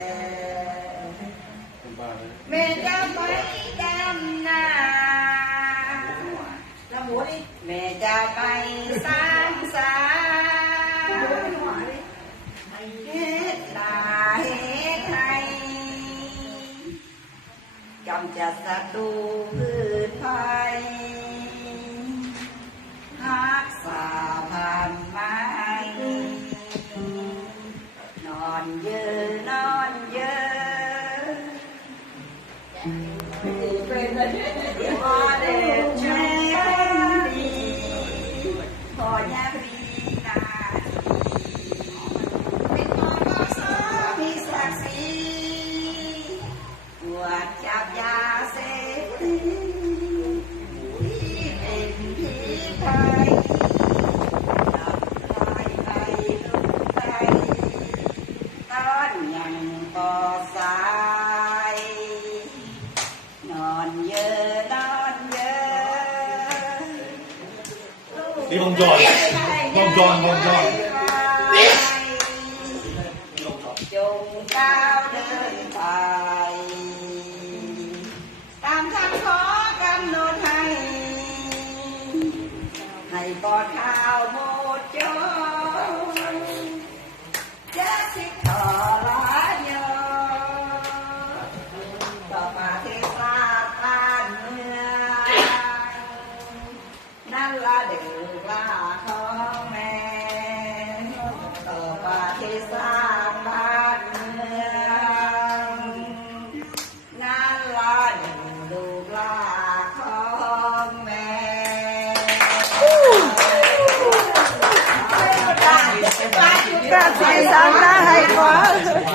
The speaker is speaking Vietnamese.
แม่จะไปดำนาละหมูดิแม่จะไปสร้างสาเฮ็ดลาเฮ็ดไทยจำจะสะดูพืชไทย Hò nha đi vòng tròn. Vòng tròn vòng tròn. Chúng tao đơn tài tam thân khó cam nô thay hay có thao một chỗ Grabe, Santa High Wall.